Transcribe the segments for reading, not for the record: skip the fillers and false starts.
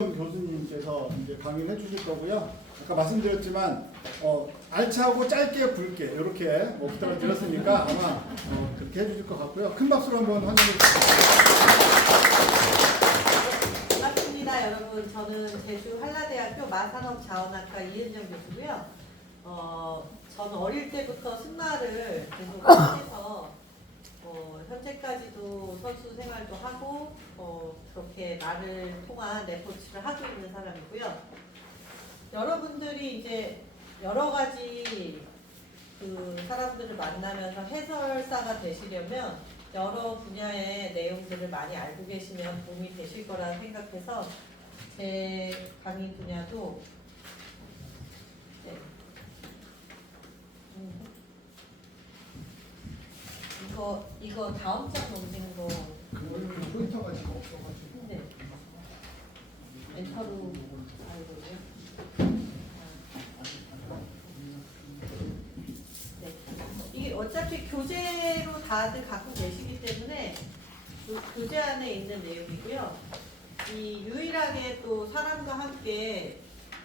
교수님께서 이제 강의를 해주실 거고요. 아까 말씀드렸지만 알차고 짧게 굵게 이렇게 부탁을 드렸으니까 아마 그렇게 해주실 것 같고요. 큰 박수로 한번 환영해 주시죠. 반갑습니다, 여러분. 저는 제주 한라대학교 마산업자원학과 이은정 교수고요. 저는 어릴 때부터 승마를 계속 해서 현재까지도 선수 생활도 하고 그렇게 말을 통한 레포츠를 하고 있는 사람이고요. 여러분들이 이제 여러 가지 그 사람들을 만나면서 해설사가 되시려면 여러 분야의 내용들을 많이 알고 계시면 도움이 되실 거라 생각해서 제 강의 분야도 이거 다음 장 넘기는 거 포인터가 지금 없어가지고. 네. 엔터로 알고요. 네. 이게 어차피 교재로 다들 갖고 계시기 때문에 그 교재 안에 있는 내용이고요. 이 유일하게 또 사람과 함께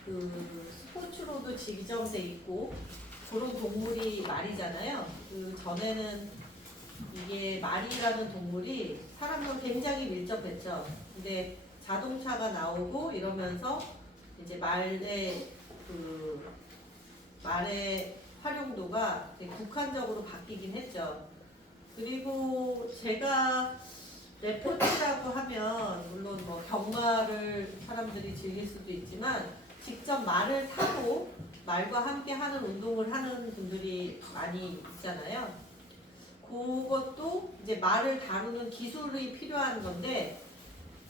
그 스포츠로도 지정돼 있고 그런 동물이 말이잖아요. 그 전에는 이게 말이라는 동물이 사람과 굉장히 밀접했죠. 근데 자동차가 나오고 이러면서 이제 말의 활용도가 되게 국한적으로 바뀌긴 했죠. 그리고 제가 레포츠라고 하면 물론 경마를 사람들이 즐길 수도 있지만 직접 말을 타고 말과 함께 하는 운동을 하는 분들이 많이 있잖아요. 그것도 이제 말을 다루는 기술이 필요한 건데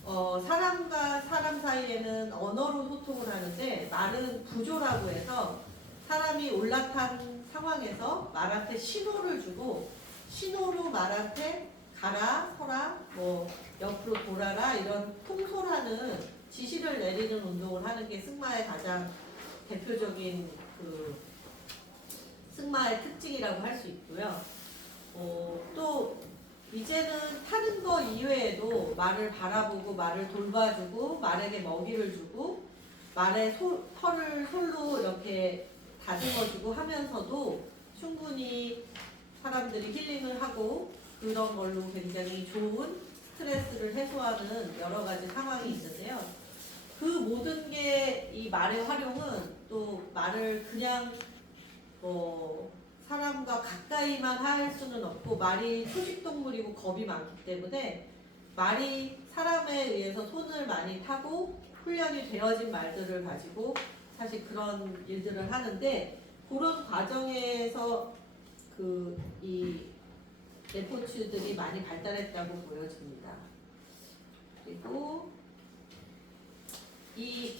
사람과 사람 사이에는 언어로 소통을 하는데 말은 구조라고 해서 사람이 올라탄 상황에서 말한테 신호를 주고 신호로 말한테 가라, 서라, 옆으로 돌아라 이런 통솔하는 지시를 내리는 운동을 하는 게 승마의 가장 대표적인 그 승마의 특징이라고 할 수 있고요. 또 이제는 타는 거 이외에도 말을 바라보고 말을 돌봐주고 말에게 먹이를 주고 말의 털을 솔로 이렇게 다듬어주고 하면서도 충분히 사람들이 힐링을 하고 그런 걸로 굉장히 좋은 스트레스를 해소하는 여러 가지 상황이 있는데요. 그 모든 게 이 말의 활용은 또 말을 그냥 사람과 가까이만 할 수는 없고 말이 초식동물이고 겁이 많기 때문에 말이 사람에 의해서 손을 많이 타고 훈련이 되어진 말들을 가지고 사실 그런 일들을 하는데 그런 과정에서 이 레포츠들이 많이 발달했다고 보여집니다. 그리고 이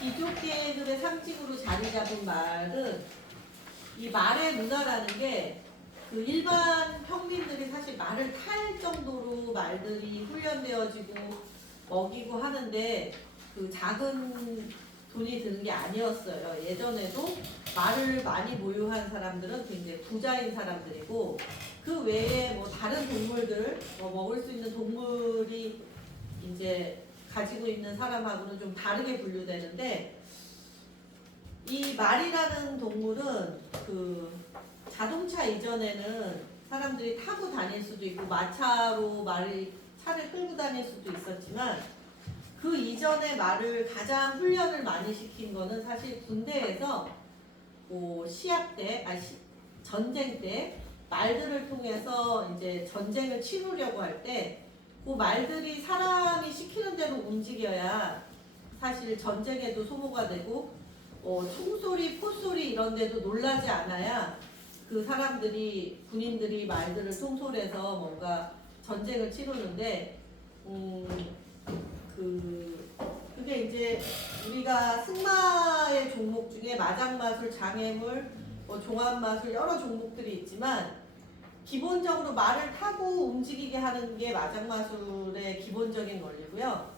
귀족계들의 상징으로 자리 잡은 말은 이 말의 문화라는 게 그 일반 평민들이 사실 말을 탈 정도로 말들이 훈련되어지고 먹이고 하는데 그 작은 돈이 드는 게 아니었어요. 예전에도 말을 많이 보유한 사람들은 굉장히 부자인 사람들이고 그 외에 다른 동물들 먹을 수 있는 동물이 이제 가지고 있는 사람하고는 좀 다르게 분류되는데 이 말이라는 동물은 그 자동차 이전에는 사람들이 타고 다닐 수도 있고 마차로 차를 끌고 다닐 수도 있었지만 그 이전에 말을 가장 훈련을 많이 시킨 거는 사실 군대에서 시합 때, 전쟁 때 말들을 통해서 이제 전쟁을 치르려고 할 때 그 말들이 사람이 시키는 대로 움직여야 사실 전쟁에도 소모가 되고 총소리, 포소리 이런 데도 놀라지 않아야 그 사람들이 군인들이 말들을 통솔해서 뭔가 전쟁을 치르는데 그게 이제 우리가 승마의 종목 중에 마장마술, 장애물, 종합마술 여러 종목들이 있지만 기본적으로 말을 타고 움직이게 하는 게 마장마술의 기본적인 원리고요.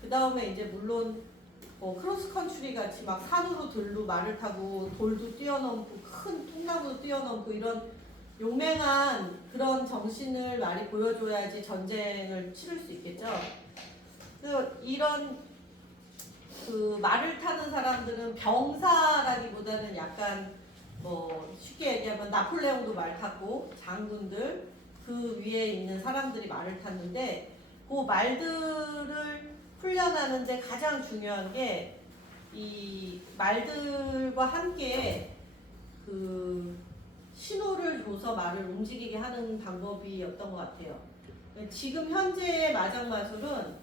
그 다음에 이제 물론 크로스컨트리 같이 막 산으로 들로 말을 타고 돌도 뛰어넘고 큰 통나무도 뛰어넘고 이런 용맹한 그런 정신을 많이 보여줘야지 전쟁을 치를 수 있겠죠. 그래서 이런 그 말을 타는 사람들은 병사라기보다는 약간 뭐 쉽게 얘기하면 나폴레옹도 말 탔고 장군들 그 위에 있는 사람들이 말을 탔는데 그 말들을 훈련하는데 가장 중요한 게 이 말들과 함께 그 신호를 줘서 말을 움직이게 하는 방법이었던 것 같아요. 지금 현재의 마장 마술은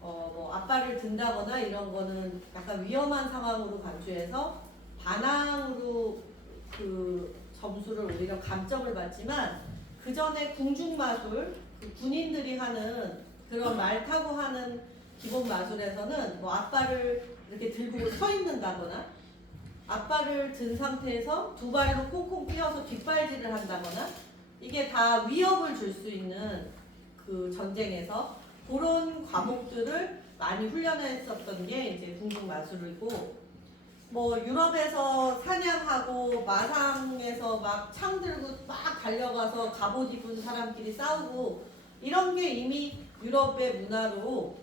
뭐 앞발을 든다거나 이런 거는 약간 위험한 상황으로 간주해서 반항으로 그 점수를 오히려 감점을 받지만 그 전에 궁중 마술, 그 군인들이 하는 그런 말 타고 하는 기본 마술에서는 뭐 앞발을 이렇게 들고 서 있는다거나 앞발을 든 상태에서 두 발로 콩콩 뛰어서 뒷발질을 한다거나 이게 다 위협을 줄 수 있는 그 전쟁에서 그런 과목들을 많이 훈련했었던 게 이제 궁중 마술이고 뭐 유럽에서 사냥하고 마상에서 막 창 들고 막 달려가서 갑옷 입은 사람끼리 싸우고 이런 게 이미 유럽의 문화로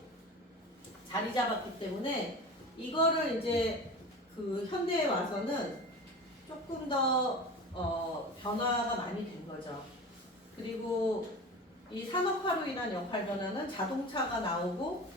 자리 잡았기 때문에 이거를 이제 그 현대에 와서는 조금 더 변화가 많이 된 거죠. 그리고 이 산업화로 인한 역할 변화는 자동차가 나오고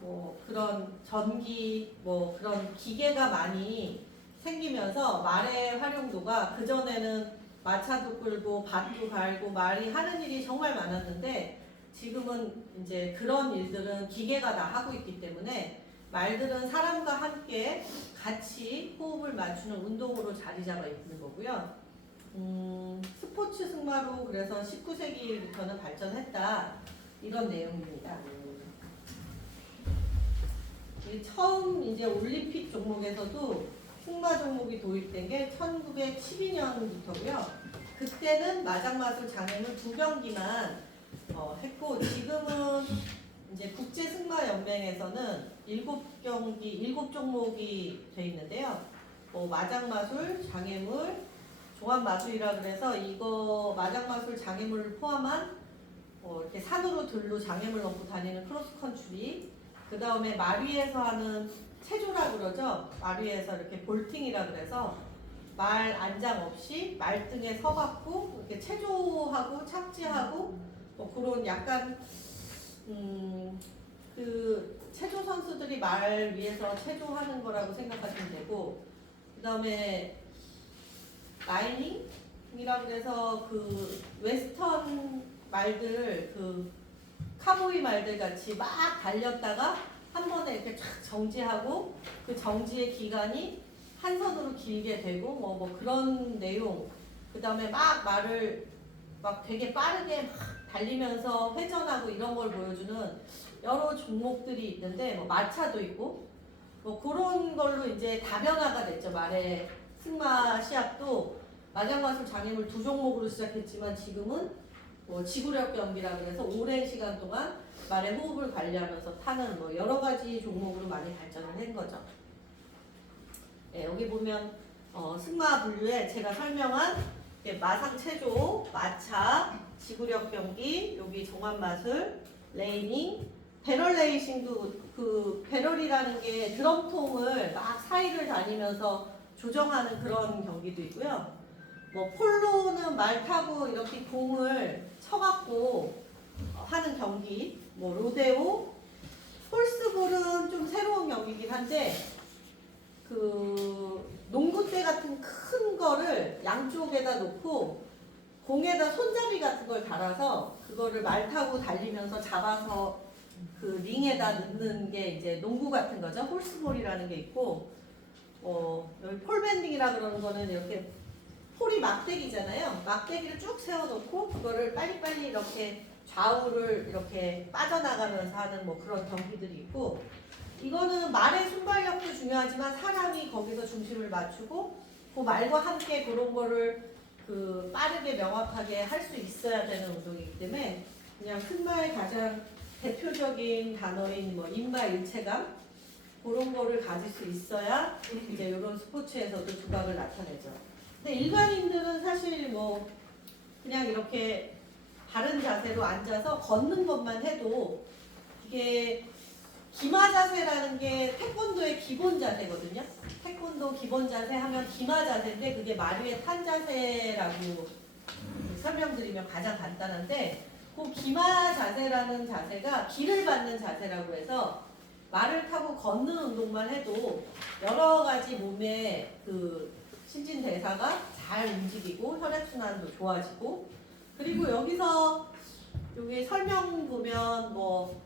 뭐 그런 전기 뭐 그런 기계가 많이 생기면서 말의 활용도가 그전에는 마차도 끌고 밭도 갈고 말이 하는 일이 정말 많았는데 지금은 이제 그런 일들은 기계가 다 하고 있기 때문에 말들은 사람과 함께 같이 호흡을 맞추는 운동으로 자리 잡아 있는 거고요. 스포츠 승마로 그래서 19세기부터는 발전했다 이런 내용입니다. 처음 이제 올림픽 종목에서도 승마 종목이 도입된 게 1912년부터고요. 그때는 마장마술 장애물 2경기만 했고 지금은 이제 국제승마연맹에서는 7경기, 7종목이 돼 있는데요. 마장마술, 장애물, 종합마술이라 그래서 이거 마장마술 장애물을 포함한 이렇게 산으로 들로 장애물 넣고 다니는 크로스컨트리, 그 다음에 말 위에서 하는 체조라 그러죠. 말 위에서 이렇게 볼팅이라 그래서 말 안장 없이 말등에 서갖고 이렇게 체조하고 착지하고 그런 약간 그 체조 선수들이 말 위에서 체조하는 거라고 생각하시면 되고 그 다음에 라이닝이라 그래서 그 웨스턴 말들 그 카보이 말들 같이 막 달렸다가 한 번에 이렇게 쫙 정지하고 그 정지의 기간이 한 선으로 길게 되고 뭐 그런 내용 그 다음에 막 말을 막 되게 빠르게 막 달리면서 회전하고 이런 걸 보여주는 여러 종목들이 있는데 뭐 마차도 있고 뭐 그런 걸로 이제 다변화가 됐죠. 말의 승마 시합도 마장마술 장애물 2종목으로 시작했지만 지금은 뭐 지구력 경기라 그래서 오랜 시간 동안 말의 호흡을 관리하면서 타는 뭐 여러 가지 종목으로 많이 발전을 한 거죠. 네, 여기 보면 승마 분류에 제가 설명한 마상체조, 마차, 지구력 경기, 여기 종합마술, 레이닝, 배럴 레이싱도 그 배럴이라는 게 드럼통을 막 사이를 다니면서 조정하는 그런 경기도 있고요. 뭐 폴로는 말 타고 이렇게 공을 쳐갖고 하는 경기, 뭐 로데오, 홀스볼은 좀 새로운 경기긴 한데 그 농구대 같은 큰 거를 양쪽에다 놓고 공에다 손잡이 같은 걸 달아서 그거를 말 타고 달리면서 잡아서 그 링에다 넣는 게 이제 농구 같은 거죠. 홀스볼이라는 게 있고 여기 폴밴딩이라 그러는 거는 이렇게 폴이 막대기잖아요. 막대기를 쭉 세워놓고 그거를 빨리빨리 이렇게 좌우를 이렇게 빠져나가면서 하는 뭐 그런 경기들이 있고 이거는 말의 순발력도 중요하지만 사람이 거기서 중심을 맞추고 그 말과 함께 그런 거를 그 빠르게 명확하게 할 수 있어야 되는 운동이기 때문에 그냥 승마의 가장 대표적인 단어인 뭐 인마 일체감 그런 거를 가질 수 있어야 이제 이런 스포츠에서도 두각을 나타내죠. 근데 일반인들은 사실 뭐 그냥 이렇게 바른 자세로 앉아서 걷는 것만 해도 이게 기마 자세라는 게 태권도의 기본 자세거든요. 태권도 기본 자세 하면 기마 자세인데 그게 말 위에 탄 자세라고 설명드리면 가장 간단한데 그 기마 자세라는 자세가 기를 받는 자세라고 해서 말을 타고 걷는 운동만 해도 여러 가지 몸의 그 신진대사가 잘 움직이고 혈액순환도 좋아지고 그리고 여기서 여기 설명 보면 뭐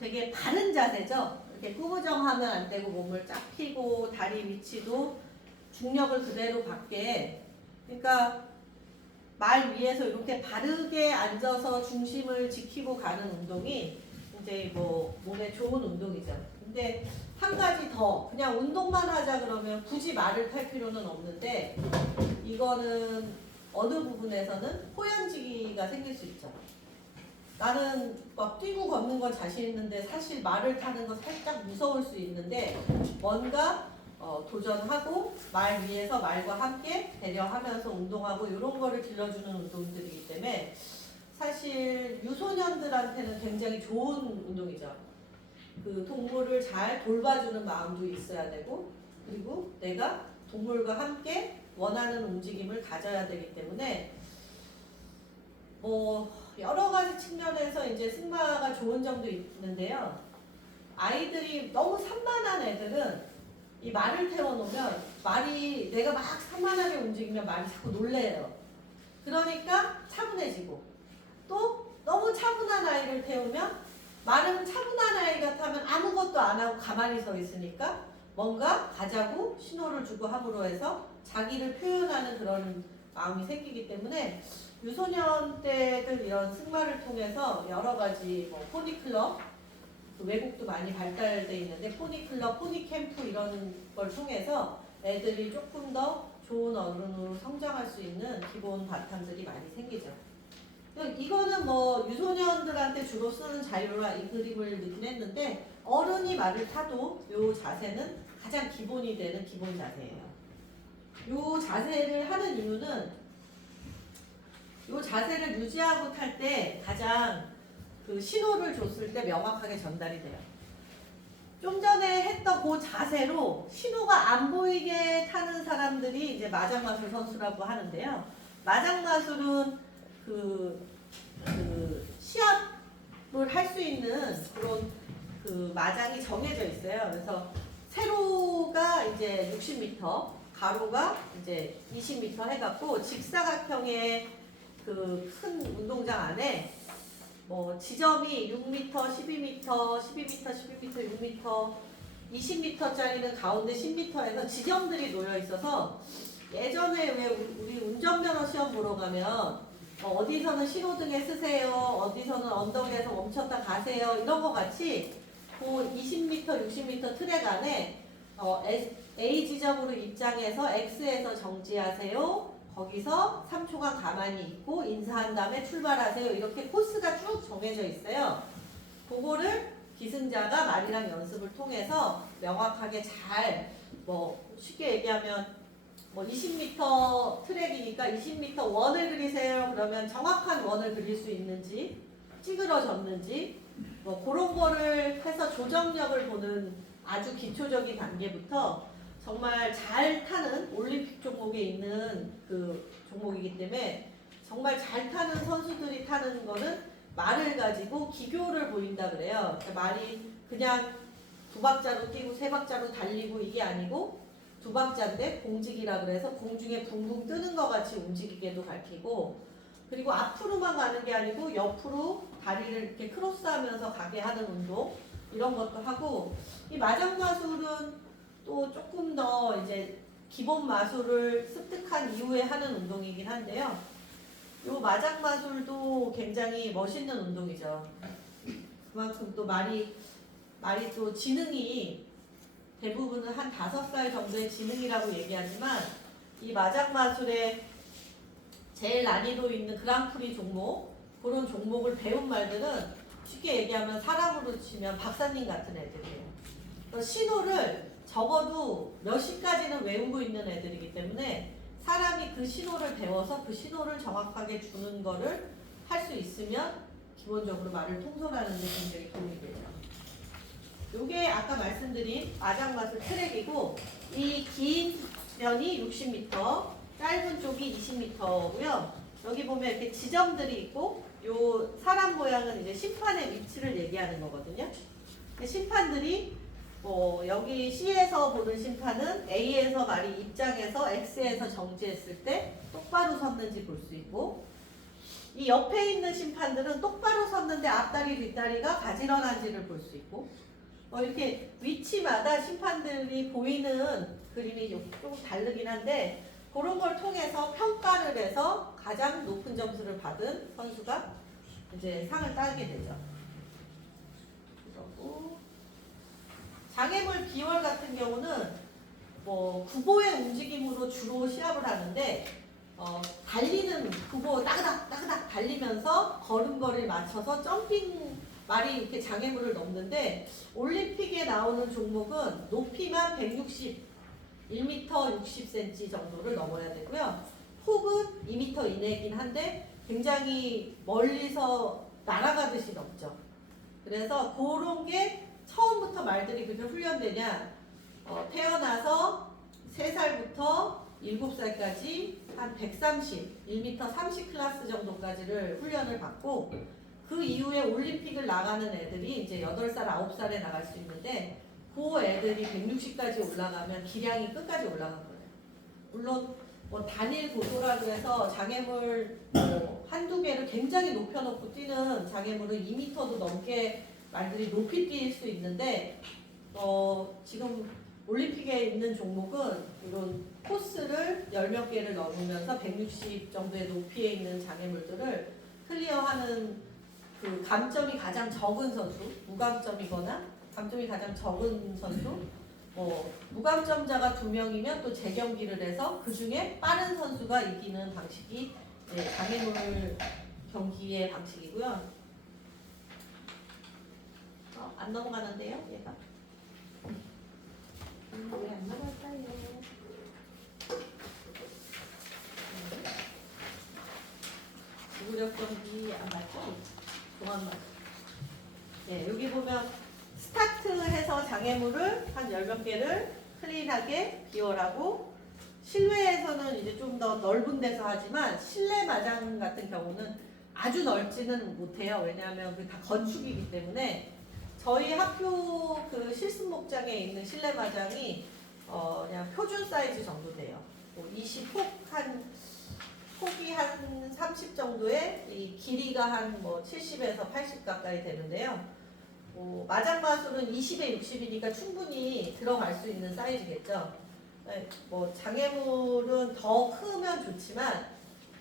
되게 바른 자세죠. 이렇게 꾸부정하면 안 되고 몸을 쫙 펴고 다리 위치도 중력을 그대로 받게 그러니까 말 위에서 이렇게 바르게 앉아서 중심을 지키고 가는 운동이 이제 뭐 몸에 좋은 운동이죠. 근데 한 가지 더 그냥 운동만 하자 그러면 굳이 말을 탈 필요는 없는데 이거는 어느 부분에서는 호연지기가 생길 수 있죠. 나는 막 뛰고 걷는 건 자신 있는데 사실 말을 타는 건 살짝 무서울 수 있는데 뭔가 도전하고 말 위에서 말과 함께 배려하면서 운동하고 이런 거를 길러주는 운동들이기 때문에 사실 유소년들한테는 굉장히 좋은 운동이죠. 그 동물을 잘 돌봐주는 마음도 있어야 되고 그리고 내가 동물과 함께 원하는 움직임을 가져야 되기 때문에 뭐 여러 가지 측면에서 이제 승마가 좋은 점도 있는데요. 아이들이 너무 산만한 애들은 이 말을 태워놓으면 말이 내가 막 산만하게 움직이면 말이 자꾸 놀래요. 그러니까 차분해지고 또 너무 차분한 아이를 태우면 말은 차분한 아이 같으면 아무것도 안 하고 가만히 서 있으니까 뭔가 가자고 신호를 주고 함으로 해서 자기를 표현하는 그런 마음이 생기기 때문에 유소년 때들 이런 승마를 통해서 여러 가지 뭐 포니클럽 외국도 많이 발달돼 있는데 포니클럽, 포니캠프 이런 걸 통해서 애들이 조금 더 좋은 어른으로 성장할 수 있는 기본 바탕들이 많이 생기죠. 이거는 뭐 유소년들한테 주로 쓰는 자료라 이 그림을 넣긴 했는데 어른이 말을 타도 이 자세는 가장 기본이 되는 기본 자세예요. 이 자세를 하는 이유는 이 자세를 유지하고 탈 때 가장 그 신호를 줬을 때 명확하게 전달이 돼요. 좀 전에 했던 그 자세로 신호가 안 보이게 타는 사람들이 이제 마장마술 선수라고 하는데요. 마장마술은 그 시합을 할 수 있는 그런 그 마장이 정해져 있어요. 그래서 세로가 이제 60m, 가로가 이제 20m 해갖고 직사각형의 그 큰 운동장 안에 뭐 지점이 6m, 12m, 12m, 12m, 6m, 20m짜리는 가운데 10m에서 지점들이 놓여 있어서 예전에 왜 우리 운전면허 시험 보러 가면 어디서는 신호등에 쓰세요, 어디서는 언덕에서 멈췄다 가세요 이런 거 같이 그 20m, 60m 트랙 안에 A 지점으로 입장해서 X에서 정지하세요. 거기서 3초간 가만히 있고 인사한 다음에 출발하세요. 이렇게 코스가 쭉 정해져 있어요. 그거를 기승자가 말이랑 연습을 통해서 명확하게 잘 뭐 쉽게 얘기하면 뭐 20m 트랙이니까 20m 원을 그리세요. 그러면 정확한 원을 그릴 수 있는지 찌그러졌는지 뭐 그런 거를 해서 조정력을 보는 아주 기초적인 단계부터 정말 잘 타는 올림픽 종목에 있는 그 종목이기 때문에 정말 잘 타는 선수들이 타는 거는 말을 가지고 기교를 보인다 그래요. 그러니까 말이 그냥 두 박자로 뛰고 세 박자로 달리고 이게 아니고 두 박자인데 공직이라 그래서 공중에 붕붕 뜨는 것 같이 움직이게도 가르치고 그리고 앞으로만 가는 게 아니고 옆으로 다리를 이렇게 크로스하면서 가게 하는 운동 이런 것도 하고 이 마장마술은 또 조금 더 이제 기본 마술을 습득한 이후에 하는 운동이긴 한데요. 요 마장마술도 굉장히 멋있는 운동이죠. 그만큼 또 말이 또 지능이 대부분은 한 5살 정도의 지능이라고 얘기하지만 이 마장마술의 제일 난이도 있는 그랑프리 종목 그런 종목을 배운 말들은 쉽게 얘기하면 사람으로 치면 박사님 같은 애들이에요. 그래서 신호를 적어도 몇 시까지는 외우고 있는 애들이기 때문에 사람이 그 신호를 배워서 그 신호를 정확하게 주는 거를 할 수 있으면 기본적으로 말을 통솔하는 데 굉장히 도움이 되죠. 요게 아까 말씀드린 마장마술 트랙이고 이 긴 면이 60m, 짧은 쪽이 20m고요. 여기 보면 이렇게 지점들이 있고 요 사람 모양은 이제 심판의 위치를 얘기하는 거거든요. 심판들이 여기 C에서 보는 심판은 A에서 말이 입장해서 X에서 정지했을 때 똑바로 섰는지 볼 수 있고 이 옆에 있는 심판들은 똑바로 섰는데 앞다리 뒷다리가 가지런한지를 볼 수 있고 이렇게 위치마다 심판들이 보이는 그림이 조금 다르긴 한데 그런 걸 통해서 평가를 해서 가장 높은 점수를 받은 선수가 이제 상을 따게 되죠. 그리고 장애물 비월 같은 경우는 구보의 움직임으로 주로 시합을 하는데 달리는 구보 따그닥 달리면서 걸음걸이를 맞춰서 점핑 말이 이렇게 장애물을 넘는데 올림픽에 나오는 종목은 높이만 1m 60cm 정도를 넘어야 되고요. 폭은 2m 이내이긴 한데 굉장히 멀리서 날아가듯이 넘죠. 그래서 그런 게 처음부터 말들이 그렇게 훈련되냐 태어나서 3살부터 7살까지 한 130, 1m 30 클래스 정도까지를 훈련을 받고 그 이후에 올림픽을 나가는 애들이 이제 8살, 9살에 나갈 수 있는데 그 애들이 160까지 올라가면 기량이 끝까지 올라간 거예요. 물론 단일 고도라고 해서 장애물 한두 개를 굉장히 높여놓고 뛰는 장애물은 2m도 넘게 말들이 높이 뛸 수 있는데 지금 올림픽에 있는 종목은 이런 코스를 10몇 개를 넘으면서 160 정도의 높이에 있는 장애물들을 클리어하는 그 감점이 가장 적은 선수, 무감점이거나 감점이 가장 적은 선수, 무감점자가 2명이면 또 재경기를 해서 그 중에 빠른 선수가 이기는 방식이 장애물 경기의 방식이고요. 안 넘어가는데요, 얘가? 왜 안 넘어갈까요? 무구력 경기 안 맞죠? 동안 맞죠? 네, 여기 보면 스타트해서 장애물을 한 10몇 개를 클린하게 비워라고 실외에서는 이제 좀 더 넓은 데서 하지만 실내 마장 같은 경우는 아주 넓지는 못해요. 왜냐하면 그 다 건축이기 때문에 저희 학교 그 실습 목장에 있는 실내 마장이 그냥 표준 사이즈 정도 돼요. 20폭 폭이 한 30 정도에 이 길이가 한 70에서 80 가까이 되는데요. 마장마술은 20에 60이니까 충분히 들어갈 수 있는 사이즈겠죠. 장애물은 더 크면 좋지만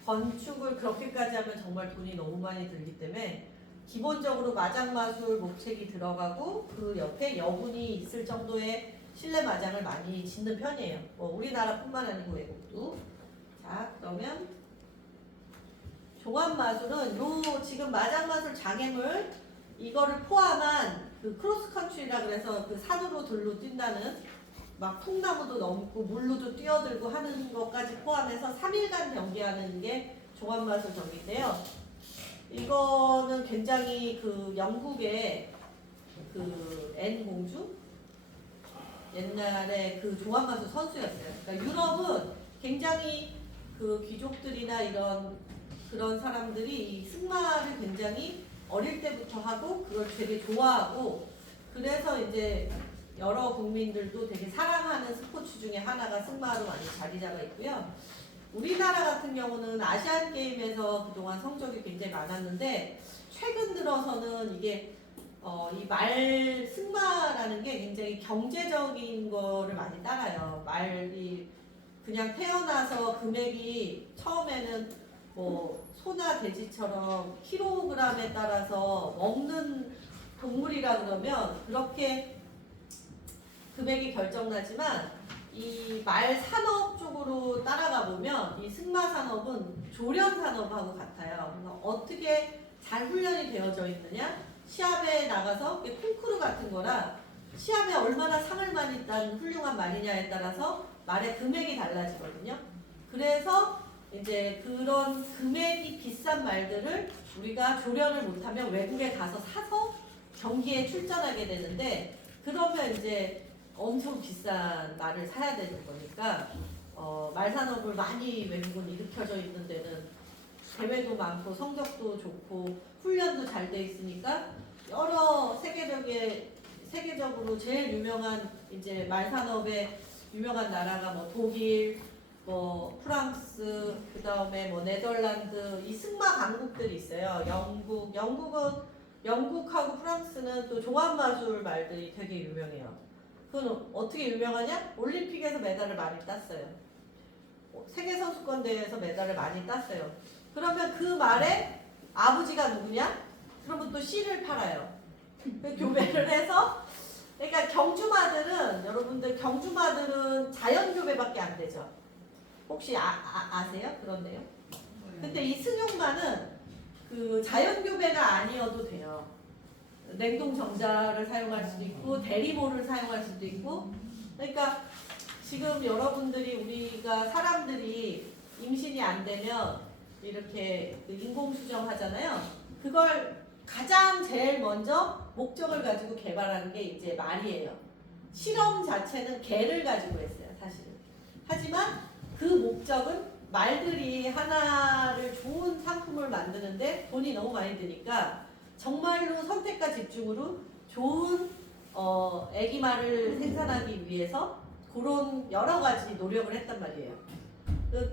건축을 그렇게까지 하면 정말 돈이 너무 많이 들기 때문에 기본적으로 마장마술 목책이 들어가고 그 옆에 여분이 있을 정도의 실내 마장을 많이 짓는 편이에요. 우리나라뿐만 아니고 외국도. 자, 그러면 종합마술은 지금 마장마술 장애물 이거를 포함한 그 크로스컨트리라 그래서 그 산으로 들로 뛴다는 막 통나무도 넘고 물로도 뛰어들고 하는 것까지 포함해서 3일간 경기하는 게 종합마술 경기인데요. 이거는 굉장히 그 영국의 그 앤 공주 옛날에 그 종합마술 선수였어요. 그러니까 유럽은 굉장히 그 귀족들이나 그런 사람들이 이 승마를 굉장히 어릴 때부터 하고 그걸 되게 좋아하고 그래서 이제 여러 국민들도 되게 사랑하는 스포츠 중에 하나가 승마로 많이 자리 잡아 있고요. 우리나라 같은 경우는 아시안 게임에서 그동안 성적이 굉장히 많았는데 최근 들어서는 이게 이 말 승마라는 게 굉장히 경제적인 거를 많이 따라요. 말이 그냥 태어나서 금액이 처음에는 소나 돼지처럼 킬로그램에 따라서 먹는 동물이라 그러면 그렇게 금액이 결정나지만 이 말 산업 쪽으로 따라가 보면 이 승마 산업은 조련 산업하고 같아요. 그래서 어떻게 잘 훈련이 되어져 있느냐, 시합에 나가서 콩쿠르 같은 거라 시합에 얼마나 상을 많이 딴 훌륭한 말이냐에 따라서 말의 금액이 달라지거든요. 그래서 이제 그런 금액이 비싼 말들을 우리가 조련을 못하면 외국에 가서 사서 경기에 출전하게 되는데 그러면 이제 엄청 비싼 말을 사야 되는 거니까 말 산업을 많이 외국은 일으켜져 있는 데는 대회도 많고 성적도 좋고 훈련도 잘 돼 있으니까 여러 세계적으로 제일 유명한 이제 말 산업에 유명한 나라가 뭐 독일, 뭐 프랑스, 그 다음에 뭐 네덜란드 이 승마 강국들이 있어요. 영국하고 프랑스는 또 종합마술 말들이 되게 유명해요. 그건 어떻게 유명하냐? 올림픽에서 메달을 많이 땄어요. 세계선수권 대회에서 메달을 많이 땄어요. 그러면 그 말에 아버지가 누구냐? 그러면 또 씨를 팔아요. 교배를 해서 그러니까 여러분들 경주마들은 자연교배밖에 안 되죠. 혹시 아세요? 그런데요? 근데 이 승용마는 그 자연교배가 아니어도 돼요. 냉동정자를 사용할 수도 있고 대리모를 사용할 수도 있고 그러니까 지금 우리가 사람들이 임신이 안 되면 이렇게 인공수정 하잖아요. 그걸 가장 제일 먼저 목적을 가지고 개발한 게 이제 말이에요. 실험 자체는 개를 가지고 했어요, 사실은. 하지만 그 목적은 말들이 하나를 좋은 상품을 만드는데 돈이 너무 많이 드니까 정말로 선택과 집중으로 좋은 애기 말을 생산하기 위해서 그런 여러 가지 노력을 했단 말이에요.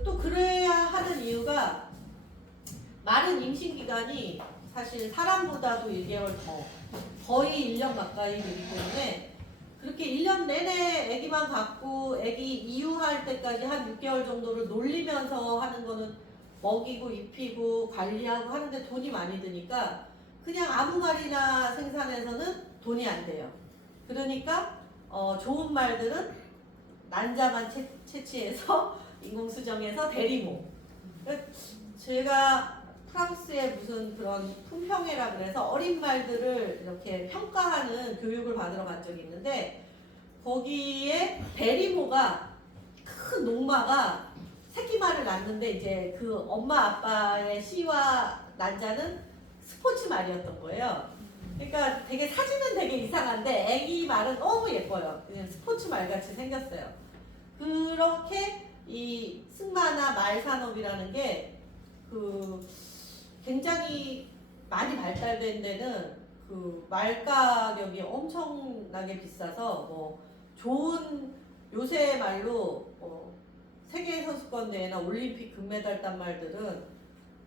또 그래야 하는 이유가 말은 임신 기간이 사실 사람보다도 1개월 거의 1년 가까이 되기 때문에 그렇게 1년 내내 아기만 갖고 아기 이유할 때까지 한 6개월 정도를 놀리면서 하는 거는 먹이고 입히고 관리하고 하는데 돈이 많이 드니까 그냥 아무 말이나 생산해서는 돈이 안 돼요. 그러니까 좋은 말들은 난자만 채취해서 인공수정해서 대리모. 제가 프랑스의 무슨 그런 품평회라 그래서 어린 말들을 이렇게 평가하는 교육을 받으러 간 적이 있는데 거기에 대리모가 큰 농마가 새끼 말을 낳는데 이제 그 엄마 아빠의 씨와 난자는 스포츠 말이었던 거예요. 그러니까 되게 사진은 되게 이상한데 애기 말은 너무 예뻐요. 그냥 스포츠 말 같이 생겼어요. 그렇게 이 승마나 말 산업이라는 게 그 굉장히 많이 발달된 데는 그 말 가격이 엄청나게 비싸서 뭐 좋은 요새 말로 세계 선수권 대회나 올림픽 금메달 딴 말들은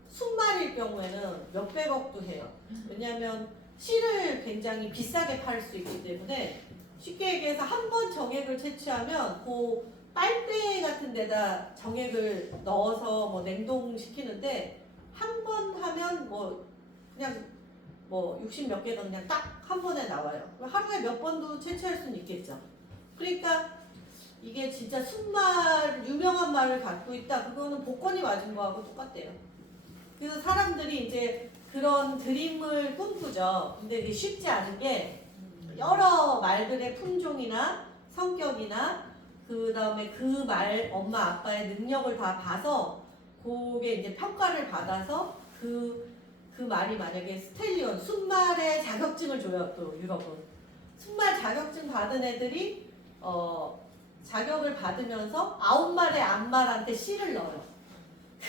순말일 경우에는 몇백억도 해요. 왜냐하면 씨를 굉장히 비싸게 팔 수 있기 때문에 쉽게 얘기해서 한 번 정액을 채취하면 그 빨대 같은 데다 정액을 넣어서 뭐 냉동시키는데 한 번 하면 뭐 그냥 뭐 60 몇 개가 그냥 딱 한 번에 나와요. 하루에 몇 번도 채취할 수는 있겠죠. 그러니까 이게 진짜 순말, 유명한 말을 갖고 있다. 그거는 복권이 맞은 거하고 똑같대요. 그래서 사람들이 이제 그런 드림을 꿈꾸죠. 근데 이게 쉽지 않은 게 여러 말들의 품종이나 성격이나 그 다음에 그 말 엄마 아빠의 능력을 다 봐서 그게 이제 평가를 받아서 그 말이 만약에 스텔리온 순말의 자격증을 줘요. 또 유럽은 순말 자격증 받은 애들이 자격을 받으면서 9마리의 암말한테 씨를 넣어요.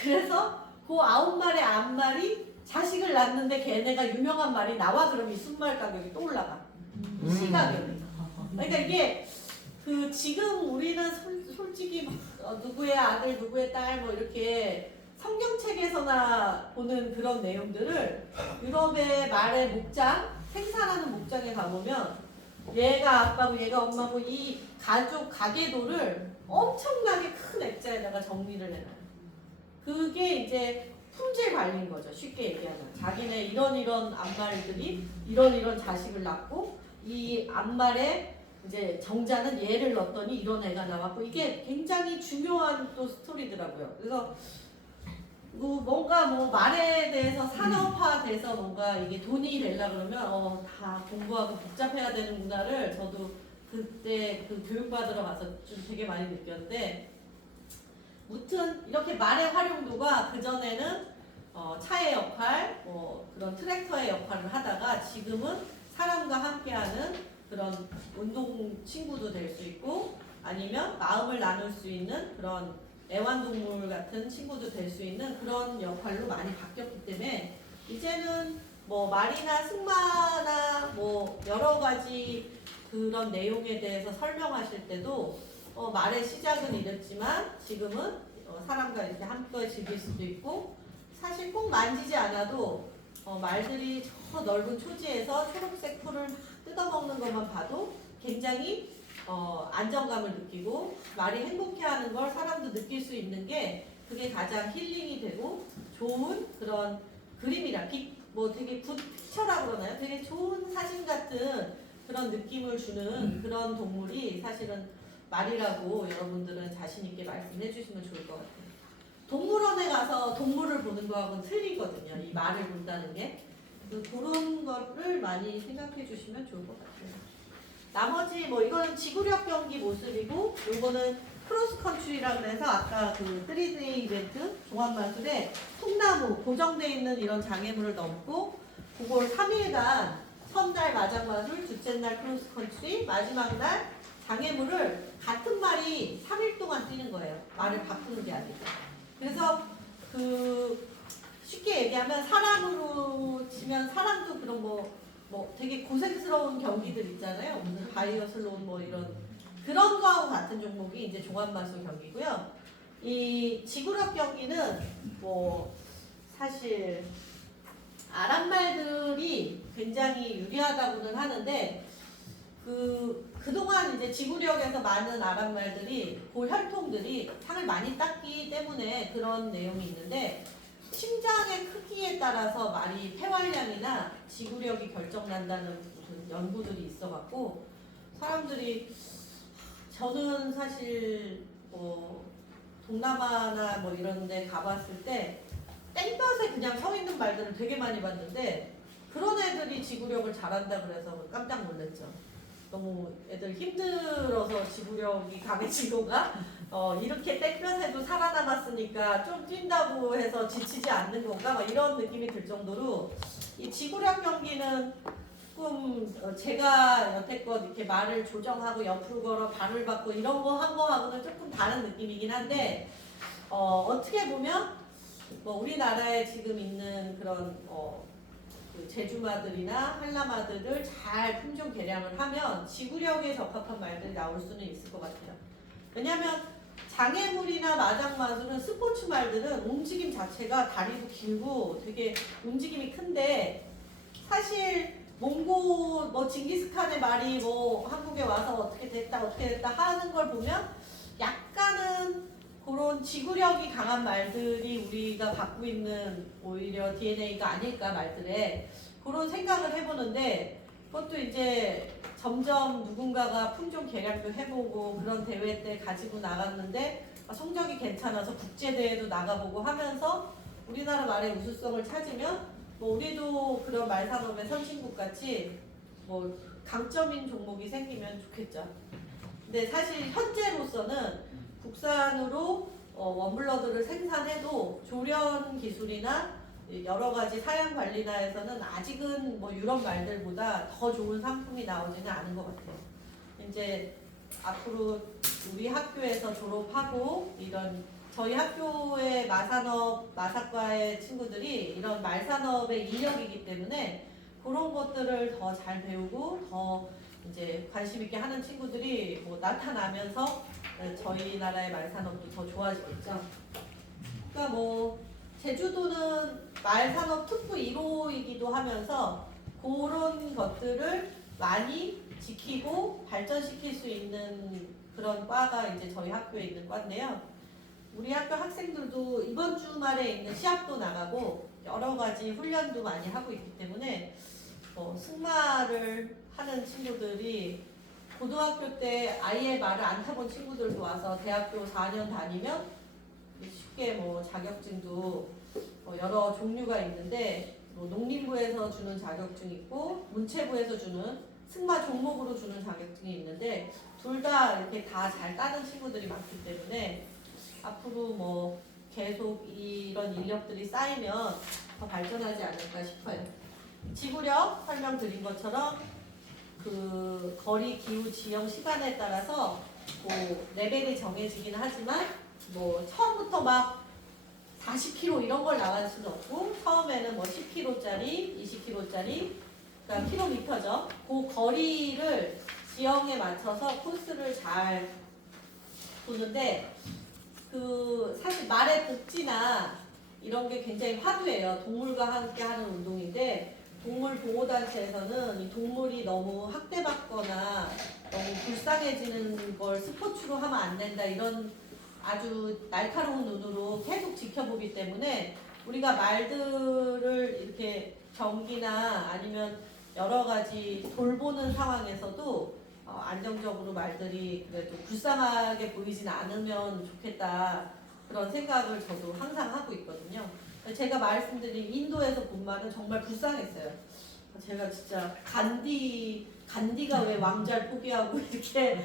그래서 그 9마리의 암말이 자식을 낳는데 걔네가 유명한 말이 나와. 그럼 이 순말 가격이 또 올라가. 씨 가격이. 그러니까 이게 그 지금 우리는 솔직히 누구의 아들 누구의 딸 뭐 이렇게 성경책에서나 보는 그런 내용들을 유럽의 말의 목장 생산하는 목장에 가보면 얘가 아빠고 얘가 엄마고 이 가족 가계도를 엄청나게 큰 액자에다가 정리를 해놔요. 그게 이제 품질 관리인 거죠. 쉽게 얘기하면 자기네 이런 암말들이 이런 자식을 낳고 이 암말에 이제 정자는 얘를 넣었더니 이런 애가 나왔고 이게 굉장히 중요한 또 스토리더라고요. 그래서 뭔가 말에 대해서 산업화돼서 뭔가 이게 돈이 되려 그러면 다 공부하고 복잡해야 되는구나를 저도 그때 그 교육받으러 가서 좀 되게 많이 느꼈는데 무튼 이렇게 말의 활용도가 그전에는 차의 역할, 그런 트랙터의 역할을 하다가 지금은 사람과 함께하는 그런 운동 친구도 될 수 있고 아니면 마음을 나눌 수 있는 그런 애완동물 같은 친구도 될 수 있는 그런 역할로 많이 바뀌었기 때문에 이제는 뭐 말이나 승마나 뭐 여러 가지 그런 내용에 대해서 설명하실 때도 말의 시작은 이랬지만 지금은 사람과 이렇게 함께 즐길 수도 있고 사실 꼭 만지지 않아도 말들이 저 넓은 초지에서 초록색 풀을 막 뜯어먹는 것만 봐도 굉장히 안정감을 느끼고 말이 행복해하는 걸 사람도 느낄 수 있는 게 그게 가장 힐링이 되고 좋은 그런 그림이라 뭐 되게 굿 픽처라 그러나요? 되게 좋은 사진 같은 그런 느낌을 주는 그런 동물이 사실은 말이라고 여러분들은 자신 있게 말씀해 주시면 좋을 것 같아요. 동물원에 가서 동물을 보는 거하고는 틀리거든요. 이 말을 본다는 게. 그런 거를 많이 생각해 주시면 좋을 것 같아요. 나머지 뭐 이거는 지구력 경기 모습이고 이거는 크로스컨트리라 그래서 아까 그 3D 이벤트 종합마술에 통나무 고정되어 있는 이런 장애물을 넘고 그걸 3일간 첫날 마장마술, 둘째 날 크로스컨트리, 마지막 날 장애물을 같은 말이 3일 동안 뛰는 거예요. 말을 바꾸는 게 아니고. 그래서 쉽게 얘기하면 사람으로 치면 사람도 그런 뭐 되게 고생스러운 경기들 있잖아요. 무슨 바이어슬론 뭐 이런 그런 거하고 같은 종목이 이제 종합마술 경기고요. 이 지구력 경기는 뭐 사실 아랍말들이 굉장히 유리하다고는 하는데 그동안 이제 지구력에서 많은 아랍말들이 고혈통들이 상을 많이 땄기 때문에 그런 내용이 있는데 심장의 크기에 따라서 말이 폐활량이나 지구력이 결정난다는 무슨 연구들이 있어갖고 사람들이 저는 사실 뭐 동남아나 뭐 이런 데 가봤을 때 땡볕에 그냥 서 있는 말들을 되게 많이 봤는데 그런 애들이 지구력을 잘한다 그래서 깜짝 놀랐죠. 너무 애들 힘들어서 지구력이 강해진 건가? 이렇게 땡볕에도 살아남았으니까 좀 뛴다고 해서 지치지 않는 건가? 막 이런 느낌이 들 정도로 이 지구력 경기는 조금 제가 여태껏 이렇게 말을 조정하고 옆으로 걸어 발을 받고 이런 거 한 거하고는 조금 다른 느낌이긴 한데 어떻게 보면 뭐 우리나라에 지금 있는 그런 그 제주마들이나 한라마들을 잘 품종 개량을 하면 지구력에 적합한 말들이 나올 수는 있을 것 같아요. 왜냐하면 장애물이나 마장마술은 스포츠 말들은 움직임 자체가 다리도 길고 되게 움직임이 큰데 사실 몽고 뭐 징기스칸의 말이 뭐 한국에 와서 어떻게 됐다 하는 걸 보면 약간은 그런 지구력이 강한 말들이 우리가 갖고 있는 오히려 DNA가 아닐까 말들에 그런 생각을 해보는데 그것도 이제 점점 누군가가 품종 개량도 해보고 그런 대회 때 가지고 나갔는데 성적이 괜찮아서 국제대회도 나가보고 하면서 우리나라 말의 우수성을 찾으면 뭐 우리도 그런 말산업의 선진국 같이 뭐 강점인 종목이 생기면 좋겠죠. 근데 사실 현재로서는 국산으로 원블러드를 생산해도 조련 기술이나 여러 가지 사양 관리나에서는 아직은 뭐 유럽 말들보다 더 좋은 상품이 나오지는 않은 것 같아요. 이제 앞으로 우리 학교에서 졸업하고 이런 저희 학교의 마사과의 친구들이 이런 말산업의 인력이기 때문에 그런 것들을 더 잘 배우고 더 이제 관심 있게 하는 친구들이 뭐 나타나면서 저희 나라의 말산업도 더 좋아지겠죠. 그러니까 뭐 제주도는 말산업 특구 1호이기도 하면서 그런 것들을 많이 지키고 발전시킬 수 있는 그런 과가 이제 저희 학교에 있는 과인데요. 우리 학교 학생들도 이번 주말에 있는 시합도 나가고 여러 가지 훈련도 많이 하고 있기 때문에 승마를 하는 친구들이 고등학교 때 아예 말을 안 타본 친구들도 와서 대학교 4년 다니면 쉽게 뭐 자격증도 여러 종류가 있는데 뭐 농림부에서 주는 자격증이 있고 문체부에서 주는 승마 종목으로 주는 자격증이 있는데 둘 다 이렇게 다 잘 따는 친구들이 많기 때문에 앞으로 뭐 계속 이런 인력들이 쌓이면 더 발전하지 않을까 싶어요. 지구력 설명드린 것처럼 그 거리, 기후, 지형, 시간에 따라서 뭐 레벨이 정해지긴 하지만 뭐 처음부터 막 40km 이런 걸 나갈 수는 없고 처음에는 뭐 10km짜리, 20km짜리, 그러니까 킬로미터죠. 그 거리를 지형에 맞춰서 코스를 잘 도는데 그 사실 말의 복지나 이런 게 굉장히 화두예요. 동물과 함께 하는 운동인데 동물 보호단체에서는 이 동물이 너무 학대받거나 너무 불쌍해지는 걸 스포츠로 하면 안 된다 이런 아주 날카로운 눈으로 계속 지켜보기 때문에 우리가 말들을 이렇게 경기나 아니면 여러 가지 돌보는 상황에서도 안정적으로 말들이 그래도 불쌍하게 보이진 않으면 좋겠다 그런 생각을 저도 항상 하고 있거든요. 제가 말씀드린 인도에서 본 말은 정말 불쌍했어요. 제가 진짜 간디가 왜 왕좌를 포기하고 이렇게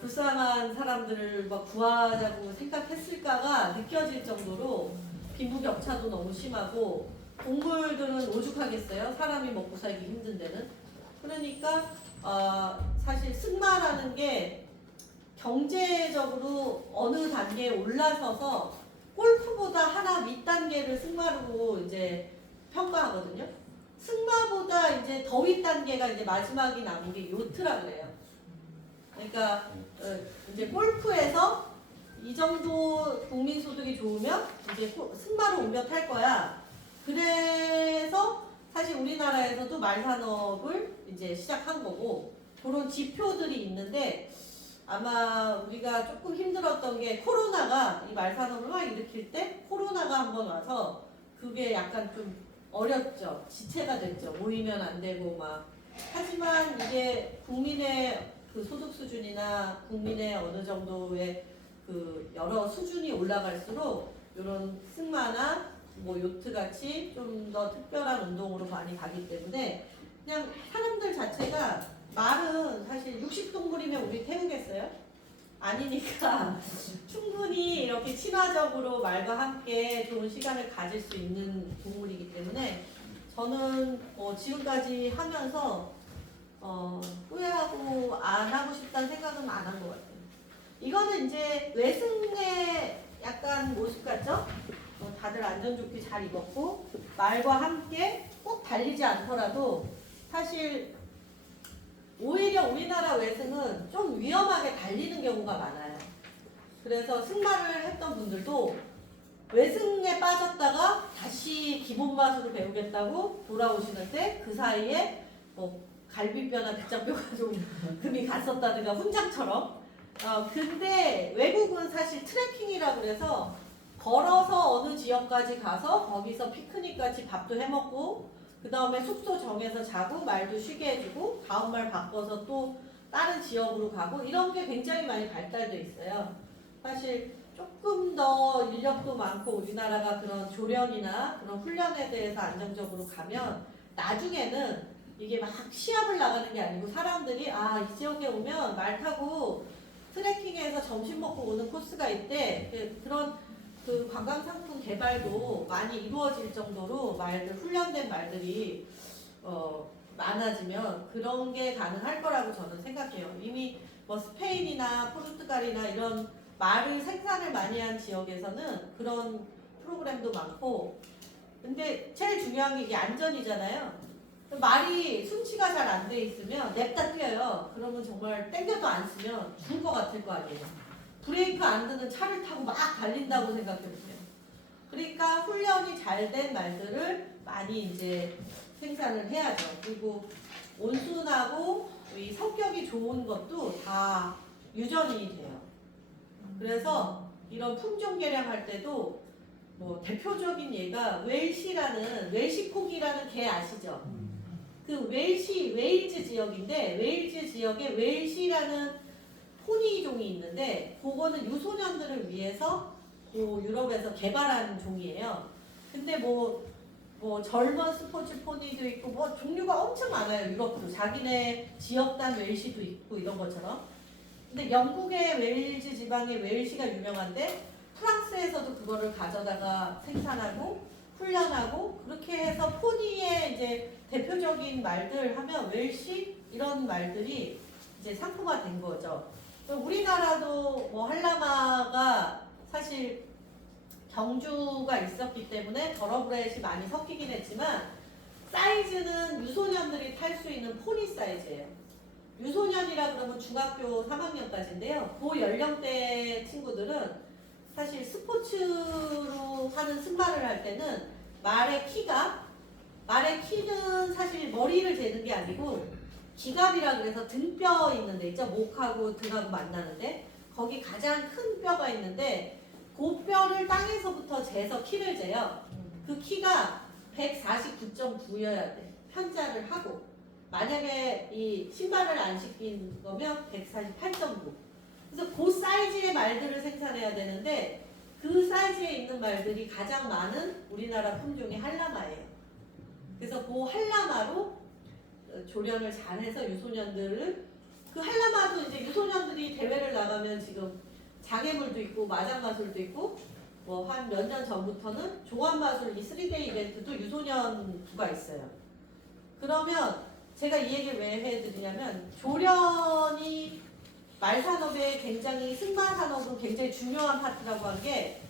불쌍한 사람들을 막 구하자고 생각했을까가 느껴질 정도로 빈부격차도 너무 심하고 동물들은 오죽하겠어요. 사람이 먹고 살기 힘든 데는. 그러니까 사실 승마라는 게 경제적으로 어느 단계에 올라서서 골프보다 하나 윗단계를 승마로 이제 평가하거든요. 승마보다 이제 더 윗단계가 이제 마지막이 남은 게 요트라 그래요. 그러니까 이제 골프에서 이 정도 국민 소득이 좋으면 이제 승마로 옮겨 탈 거야. 그래서 사실 우리나라에서도 말 산업을 이제 시작한 거고 그런 지표들이 있는데 아마 우리가 조금 힘들었던 게 코로나가 이 말 산업을 막 일으킬 때 코로나가 한번 와서 그게 약간 좀 어렵죠. 지체가 됐죠. 모이면 안 되고 막. 하지만 이게 국민의 그 소득 수준이나 국민의 어느 정도의 그 여러 수준이 올라갈수록 이런 승마나 뭐 요트 같이 좀 더 특별한 운동으로 많이 가기 때문에 그냥 사람들 자체가 말은 사실 육식동물이면 우리 태우겠어요? 아니니까 충분히 이렇게 친화적으로 말과 함께 좋은 시간을 가질 수 있는 동물이기 때문에 저는 지금까지 하면서 후회하고 안 하고 싶다는 생각은 안 한 것 같아요. 이거는 이제 외승의 약간 모습 같죠? 다들 안전조끼 잘 입었고 말과 함께 꼭 달리지 않더라도 사실 오히려 우리나라 외승은 좀 위험하게 달리는 경우가 많아요. 그래서 승마를 했던 분들도 외승에 빠졌다가 다시 기본 마술을 배우겠다고 돌아오시는데 그 사이에 뭐 갈비뼈나 대장뼈가 좀 금이 갔었다든가 훈장처럼. 근데 외국은 사실 트레킹이라 그래서 걸어서 어느 지역까지 가서 거기서 피크닉 같이 밥도 해먹고 그 다음에 숙소 정해서 자고 말도 쉬게 해주고 다음날 바꿔서 또 다른 지역으로 가고 이런 게 굉장히 많이 발달돼 있어요. 사실 조금 더 인력도 많고 우리나라가 그런 조련이나 그런 훈련에 대해서 안정적으로 가면 나중에는 이게 막 시합을 나가는 게 아니고 사람들이 이 지역에 오면 말 타고 트레킹해서 점심 먹고 오는 코스가 있대. 그런 그 관광상품 개발도 많이 이루어질 정도로 말들 훈련된 말들이 많아지면 그런 게 가능할 거라고 저는 생각해요. 이미 뭐 스페인이나 포르투갈이나 이런 말을 생산을 많이 한 지역에서는 그런 프로그램도 많고 근데 제일 중요한 게 이게 안전이잖아요. 말이 순치가 잘 안 돼 있으면 냅다 뛰어요. 그러면 정말 땡겨도 안 쓰면 죽을 것 같을 거 아니에요. 브레이크 안 드는 차를 타고 막 달린다고 생각해보세요. 그러니까 훈련이 잘 된 말들을 많이 이제 생산을 해야죠. 그리고 온순하고 이 성격이 좋은 것도 다 유전이 돼요. 그래서 이런 품종 개량할 때도 뭐 대표적인 예가 웰시콕이라는 개 아시죠? 그 웨일즈 지역인데 웨일즈 지역에 웰시라는 포니종이 있는데 그거는 유소년들을 위해서 유럽에서 개발한 종이에요. 근데 뭐 젊은 스포츠 포니도 있고 뭐 종류가 엄청 많아요. 유럽도 자기네 지역단 웰시도 있고 이런 것처럼. 근데 영국의 웨일즈 지방의 웰시가 유명한데 프랑스에서도 그거를 가져다가 생산하고 훈련하고 그렇게 해서 포니의 이제 대표적인 말들 하면 웰시, 이런 말들이 이제 상품화 된 거죠. 우리나라도 뭐 한라마가 사실 경주가 있었기 때문에 더러브렛이 많이 섞이긴 했지만 사이즈는 유소년들이 탈 수 있는 포니 사이즈예요. 유소년이라 그러면 중학교 3학년까지인데요. 그 연령대 친구들은 사실 스포츠로 하는 승마를 할 때는 말의 키는 사실 머리를 재는 게 아니고 기갑이라 그래서 등뼈 있는 데 있죠. 목하고 등하고 만나는데 거기 가장 큰 뼈가 있는데 그 뼈를 땅에서부터 재서 키를 재요. 그 키가 149.9여야 돼. 편자를 하고 만약에 이 신발을 안 신긴 거면 148.9. 그래서 그 사이즈의 말들을 생산해야 되는데 그 사이즈에 있는 말들이 가장 많은 우리나라 품종이 한라마예요. 그래서 그 한라마로 조련을 잘해서 유소년들을 그 한라마도 이제 유소년들이 대회를 나가면 지금 장애물도 있고 마장마술도 있고 뭐 한 몇 년 전부터는 종합마술 이 3데이 이벤트도 유소년 부가 있어요. 그러면 제가 이 얘기를 왜 해드리냐면 조련이 말산업에 굉장히 승마산업은 굉장히 중요한 파트라고 한 게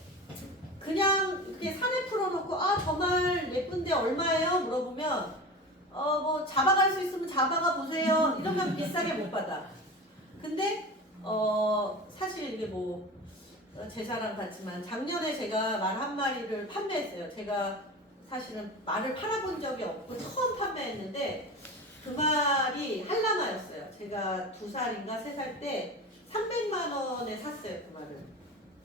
그냥 이렇게 산에 풀어놓고 아 저 말 예쁜데 얼마예요? 물어보면 뭐 잡아갈 수 있으면 잡아가 보세요. 이러면 비싸게 못 받아. 근데 사실 이게 뭐 제 자랑 같지만 작년에 제가 말 한 마리를 판매했어요. 제가 사실은 말을 팔아본 적이 없고 처음 판매했는데 그 말이 한라마였어요. 제가 2살인가 3살 때 300만 원에 샀어요. 그 말을.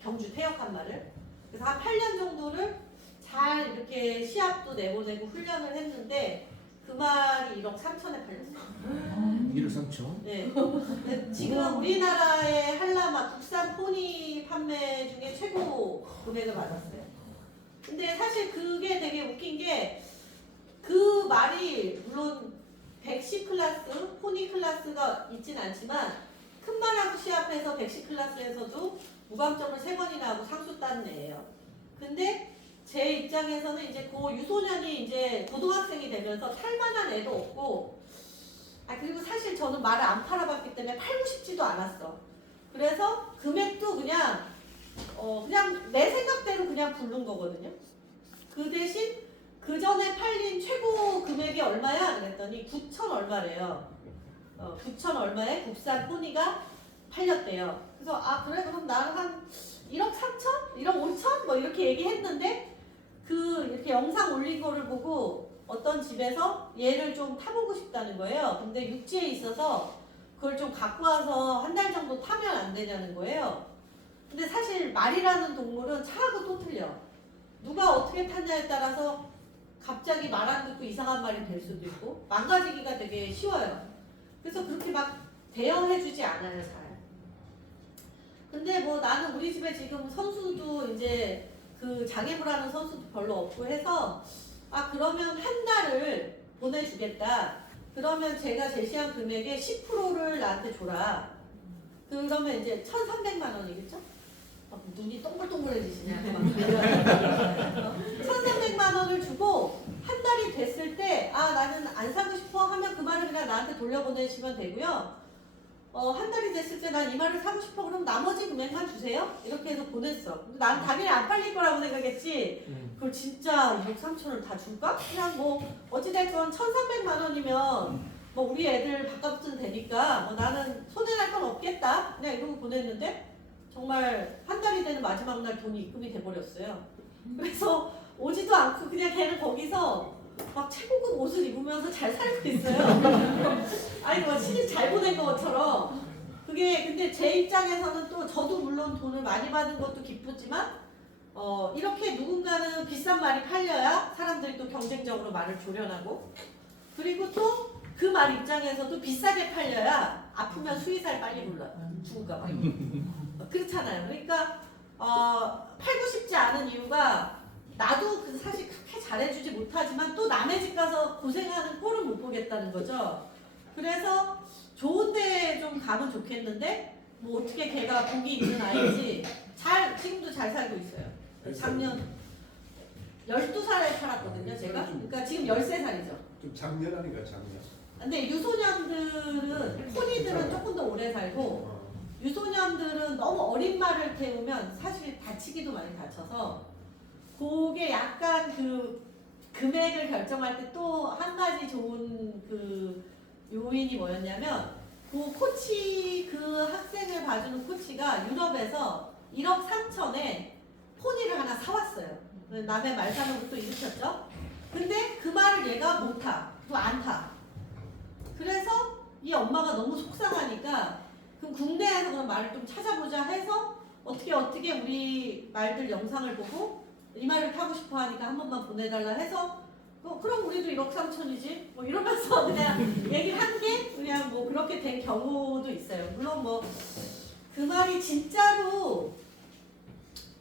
경주 태역한 말을. 그래서 한 8년 정도를 잘 이렇게 시합도 내보내고 훈련을 했는데 그 말이 1억 3천에 팔렸어요. 1억 3천? 네. 지금 우리나라의 한라마 국산 포니 판매 중에 최고 금액을 받았어요. 근데 사실 그게 되게 웃긴 게 그 말이 물론 110 클래스, 포니 클래스가 있진 않지만 큰 말하고 시합해서 110 클래스에서도 무감점을 3번이나 하고 상수 딴 애예요. 근데 제 입장에서는 이제 그 유소년이 이제 고등학생이 되면서 탈만한 애도 없고 그리고 사실 저는 말을 안 팔아봤기 때문에 팔고 싶지도 않았어. 그래서 금액도 그냥 내 생각대로 그냥 부른 거거든요. 그 대신 그 전에 팔린 최고 금액이 얼마야? 그랬더니 9천 얼마래요. 9천 얼마에 국산 포니가 팔렸대요. 그래서 그래 그럼 나는 한 1억 3천? 1억 5천? 뭐 이렇게 얘기했는데 이렇게 영상 올린 거를 보고 어떤 집에서 얘를 좀 타보고 싶다는 거예요. 근데 육지에 있어서 그걸 좀 갖고 와서 한 달 정도 타면 안 되냐는 거예요. 근데 사실 말이라는 동물은 차하고 또 틀려. 누가 어떻게 탔냐에 따라서 갑자기 말 안 듣고 이상한 말이 될 수도 있고 망가지기가 되게 쉬워요. 그래서 그렇게 막 대여해주지 않아요, 잘. 근데 뭐 나는 우리 집에 지금 선수도 이제 그 장애물하는 선수도 별로 없고 해서 그러면 한 달을 보내주겠다. 그러면 제가 제시한 금액의 10%를 나한테 줘라. 그러면 이제 1,300만 원이겠죠? 눈이 동글동글해지시냐? 1,300만 원을 주고 한 달이 됐을 때 나는 안 사고 싶어 하면 그 말을 그냥 나한테 돌려보내시면 되고요. 한 달이 됐을 때 난 이 말을 사고 싶어 그럼 나머지 금액만 주세요. 이렇게 해서 보냈어. 근데 난 당연히 안 팔릴 거라고 생각했지. 그걸 진짜 2억 3천을 다 줄까? 그냥 뭐 어찌됐건 1,300만 원이면 뭐 우리 애들 바꿔주면 되니까 뭐 나는 손해날 건 없겠다. 그냥 이러고 보냈는데 정말 한 달이 되는 마지막 날 돈이 입금이 돼버렸어요. 그래서 오지도 않고 그냥 걔는 거기서 막 최고급 옷을 입으면서 잘 살고 있어요. 아니 뭐 시집 잘 보낸 것처럼. 그게 근데 제 입장에서는 또 저도 물론 돈을 많이 받은 것도 기쁘지만 이렇게 누군가는 비싼 말이 팔려야 사람들이 또 경쟁적으로 말을 조련하고 그리고 또 그 말 입장에서도 비싸게 팔려야 아프면 수의사를 빨리 죽을까 봐. 그렇잖아요. 그러니까 팔고 싶지 않은 이유가 나도 사실 그렇게 잘해주지 못하지만 또 남의 집 가서 고생하는 꼴은 못 보겠다는 거죠. 그래서 좋은 데 좀 가면 좋겠는데 뭐 어떻게 걔가 복이 있는 아이지 지금도 잘 살고 있어요. 작년 12살에 팔았거든요 제가. 그러니까 지금 13살이죠. 좀 작년하니까 작년. 근데 유소년들은 포니들은 조금 더 오래 살고 유소년들은 너무 어린 말을 태우면 사실 다치기도 많이 다쳐서 그게 약간 그 금액을 결정할 때 또 한 가지 좋은 그 요인이 뭐였냐면 그 코치 그 학생을 봐주는 코치가 유럽에서 1억 3천에 포니를 하나 사왔어요. 남의 말 사는 것도 일으켰죠. 근데 그 말을 얘가 못 타. 또 안 타. 그래서 이 엄마가 너무 속상하니까 그럼 국내에서 그런 말을 좀 찾아보자 해서 어떻게 우리 말들 영상을 보고 이 말을 타고 싶어 하니까 한 번만 보내달라 해서 그럼 우리도 1억 3천이지 뭐 이러면서 그냥 얘기를 한 게 그냥 뭐 그렇게 된 경우도 있어요. 물론 뭐 그 말이 진짜로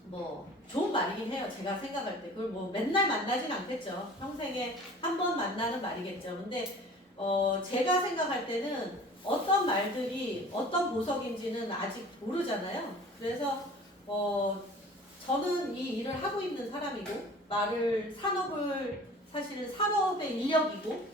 뭐 좋은 말이긴 해요. 제가 생각할 때 그걸 뭐 맨날 만나진 않겠죠. 평생에 한 번 만나는 말이겠죠. 근데 제가 생각할 때는 어떤 말들이 어떤 보석인지는 아직 모르잖아요. 그래서 저는 이 일을 하고 있는 사람이고 말을 산업을 사실 산업의 인력이고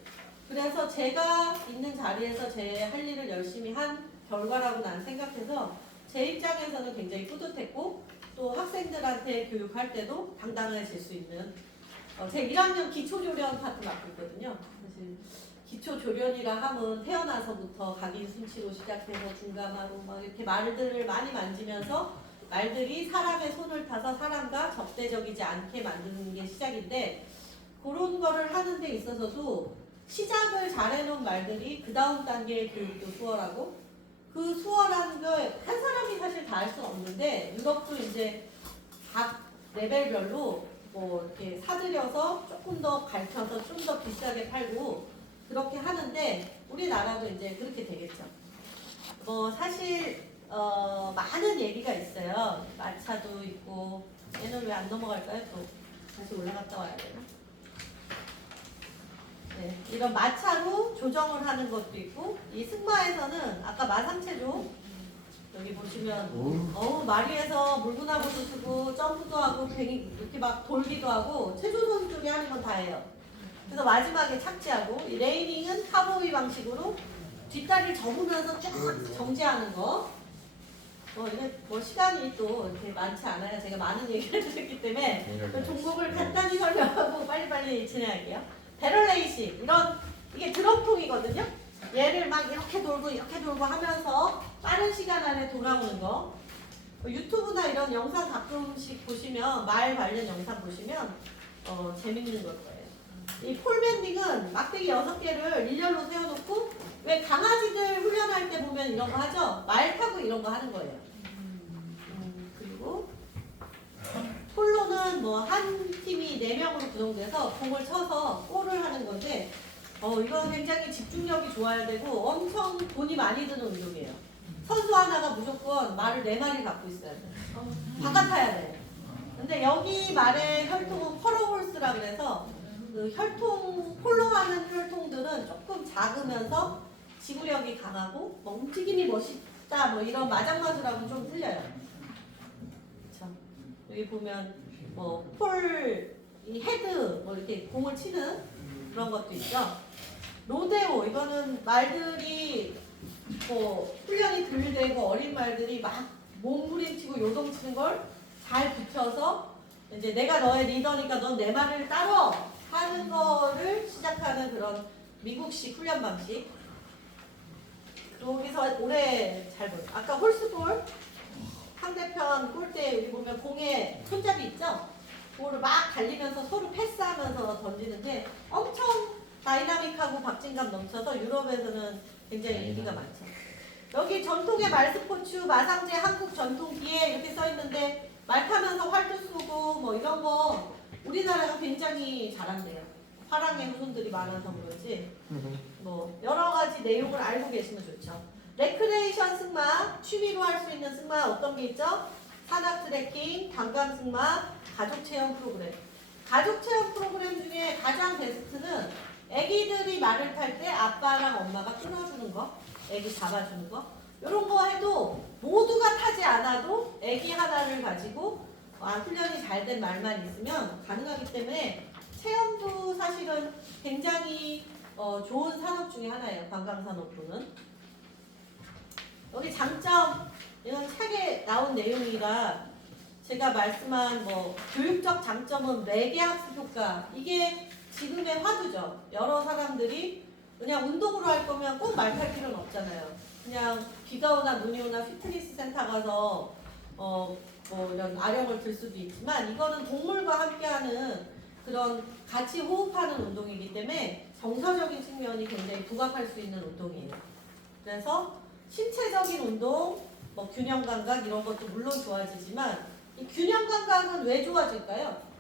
그래서 제가 있는 자리에서 제 할 일을 열심히 한 결과라고 난 생각해서 제 입장에서는 굉장히 뿌듯했고 또 학생들한테 교육할 때도 당당해질 수 있는 제 1학년 기초조련 파트 맡고 있거든요. 사실 기초조련이라 하면 태어나서부터 각인 순치로 시작해서 중감하로 막 이렇게 말들을 많이 만지면서 말들이 사람의 손을 타서 사람과 적대적이지 않게 만드는 게 시작인데 그런 거를 하는 데 있어서도 시작을 잘 해놓은 말들이 그 다음 단계의 교육도 수월하고 그 수월한 걸 한 사람이 사실 다 할 수는 없는데 유럽도 이제 각 레벨별로 뭐 이렇게 사들여서 조금 더 가르쳐서 좀 더 비싸게 팔고 그렇게 하는데 우리나라도 이제 그렇게 되겠죠. 사실 많은 얘기가 있어요. 마차도 있고 얘는 왜 안 넘어갈까요? 또 다시 올라갔다 와야 되나? 네, 이런 마차로 조정을 하는 것도 있고 이 승마에서는 아까 마상체조 여기 보시면 마리에서 물구나무도 쓰고 점프도 하고 이렇게 막 돌기도 하고 체조 선수들이 하는 건 다 해요. 그래서 마지막에 착지하고 이 레이닝은 카보이 방식으로 뒷다리를 접으면서 쫙 정지하는 거. 이게 시간이 또 이렇게 많지 않아요. 제가 많은 얘기를 드렸기 때문에 그 종목을 간단히 설명하고 빨리빨리 진행할게요. 배럴레이싱 이게 드럼통이거든요. 얘를 막 이렇게 돌고 하면서 빠른 시간 안에 돌아오는 거. 유튜브나 이런 영상 가끔씩 보시면 말 관련 영상 보시면 재밌는 걸 거예요. 이 폴밴딩은 막대기 6개를 일렬로 세워놓고 왜 강아지들 훈련할 때 보면 이런 거 하죠? 말 타고 이런 거 하는 거예요. 그리고 폴로는 한 팀이 4명으로 구성돼서 공을 쳐서 골을 하는 건데 이건 굉장히 집중력이 좋아야 되고 엄청 돈이 많이 드는 운동이에요. 선수 하나가 무조건 말을 4마리 갖고 있어야 돼요. 바깥타야 돼요. 근데 여기 말의 혈통은 퍼러홀스라 그래서 그 폴로 하는 혈통들은 조금 작으면서 지구력이 강하고 움직임이 멋있다 이런 마장마술하고는 좀 틀려요. 그렇죠? 여기 보면 이 헤드 이렇게 공을 치는 그런 것도 있죠. 로데오 이거는 말들이 훈련이 덜 되고 어린 말들이 막 몸부림치고 요동치는 걸 잘 붙여서 이제 내가 너의 리더니까 넌 내 말을 따라 하는 거를 시작하는 그런 미국식 훈련 방식. 여기서 오래 잘 보여요. 아까 홀스볼 상대편 골대 여기 보면 공에 손잡이 있죠? 그거를 막 달리면서 서로 패스하면서 던지는데 엄청 다이나믹하고 박진감 넘쳐서 유럽에서는 굉장히 인기가 많죠. 여기 전통의 말 스포츠 마상제 한국 전통 기에 이렇게 써 있는데 말 타면서 활도 쏘고 이런 거 우리나라가 굉장히 잘한대요. 화랑의 후손들이 많아서 그런지 여러 가지 내용을 알고 계시면 좋죠. 레크레이션 승마, 취미로 할 수 있는 승마 어떤 게 있죠? 산악 트레킹, 단감 승마, 가족 체험 프로그램. 가족 체험 프로그램 중에 가장 베스트는 애기들이 말을 탈 때 아빠랑 엄마가 끊어주는 거, 애기 잡아주는 거. 이런 거 해도 모두가 타지 않아도 애기 하나를 가지고 훈련이 잘 된 말만 있으면 가능하기 때문에 체험도 사실은 굉장히 좋은 산업 중에 하나예요. 관광산업부는. 여기 장점, 이건 책에 나온 내용이라 제가 말씀한 뭐 교육적 장점은 매개 학습 효과. 이게 지금의 화두죠. 여러 사람들이 그냥 운동으로 할 거면 꼭 말 탈 필요는 없잖아요. 그냥 비가 오나 눈이 오나 피트니스 센터 가서 뭐 이런 아령을 들 수도 있지만 이거는 동물과 함께하는 그런 같이 호흡하는 운동이기 때문에 정서적인 측면이 굉장히 부각할 수 있는 운동이에요. 그래서 신체적인 운동, 뭐 균형 감각 이런 것도 물론 좋아지지만 이 균형 감각은 왜 좋아질까요?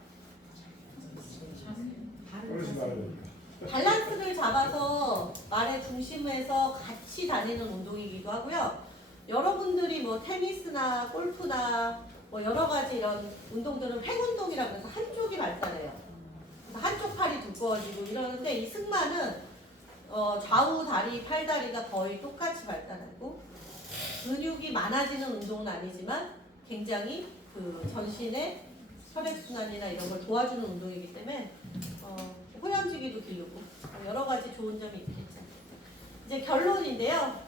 어르신 말해요. 밸런스를 잡아서 말의 중심에서 같이 다니는 운동이기도 하고요. 여러분들이 뭐 테니스나 골프나 뭐 여러 가지 이런 운동들은 횡운동이라고 해서 한쪽이 발달해요. 그래서 한쪽 팔이 두꺼워지고 이러는데 이 승마는 좌우 다리, 팔다리가 거의 똑같이 발달하고 근육이 많아지는 운동은 아니지만 굉장히 그 전신의 혈액순환이나 이런 걸 도와주는 운동이기 때문에 후렴지기도 기르고 여러 가지 좋은 점이 있겠죠. 이제 결론인데요.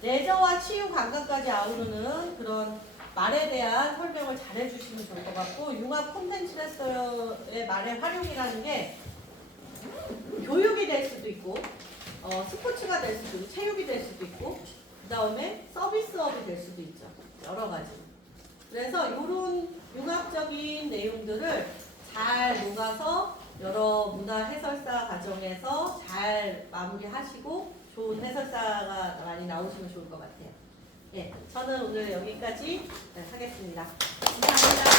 레저와 치유 감각까지 아우르는 그런 말에 대한 설명을 잘 해주시면 좋을 것 같고 융합 콘텐츠레서의 말의 활용이라는 게 교육이 될 수도 있고 스포츠가 될 수도 있고 체육이 될 수도 있고 그 다음에 서비스업이 될 수도 있죠. 여러 가지. 그래서 이런 융합적인 내용들을 잘 녹아서 여러 문화 해설사 과정에서 잘 마무리하시고 좋은 해설사가 많이 나오시면 좋을 것 같아요. 예, 저는 오늘 여기까지 하겠습니다. 감사합니다.